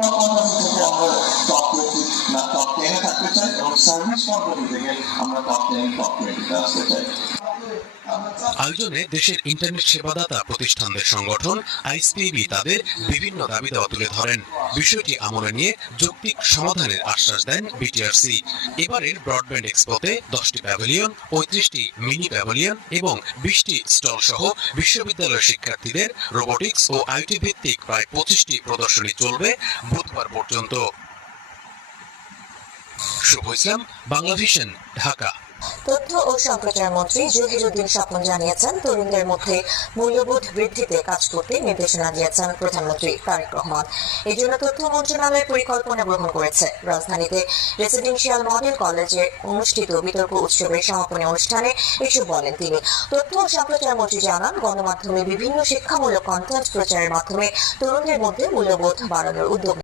আমরা টপ 20 না টপ 10 এ থাকতে চাই এবং সার্ভিস কোম্পানি থেকে আমরা টপ 10 টপ 20 তে আসতে চাই। আয়োজনে দেশের ইন্টারনেট সেবাদাতা প্রতিষ্ঠানদের সংগঠন আইএসপিবি তাদের বিভিন্ন দাবি দেওয়া তুলে ধরেন। বিষয়টি আমলে নিয়ে যৌক্তিক সমাধানের আশ্বাস দেন বিটিআরসি। এবারের ব্রডব্যান্ড এক্সপোতে 10টি প্যাভিলিয়ন, 35টি মিনি প্যাভিলিয়ন এবং 20টি স্টল সহ বিশ্ববিদ্যালয়ের শিক্ষার্থীদের রোবোটিক্স ও আইটি ভিত্তিক প্রায় 25টি প্রদর্শনী চলবে বুধবার পর্যন্ত। শুভ ইসলাম, বাংলাভিশন, ঢাকা। তথ্য ও সম্প্রচার মন্ত্রী জহিরুদ্দিন স্বপন জানিয়েছেন, তরুণদের মধ্যে মূল্যবোধ বৃদ্ধিতে কাজ করতে নির্দেশনা দিয়েছেন প্রধানমন্ত্রী তারেক রহমান। এই জন্য তথ্য মন্ত্রণালয় পরিকল্পনা গ্রহণ করেছে। রাজধানীতে রেসিডেন্সিয়াল মডেল কলেজে অনুষ্ঠিত বিতর্ক উৎসবের সমাপনী অনুষ্ঠানে এসব বলেন তিনি। তথ্য ও সম্প্রচার মন্ত্রী জানান, গণমাধ্যমে বিভিন্ন শিক্ষামূলক কন্টেন্ট প্রচারের মাধ্যমে তরুণদের মধ্যে মূল্যবোধ বাড়ানোর উদ্যোগ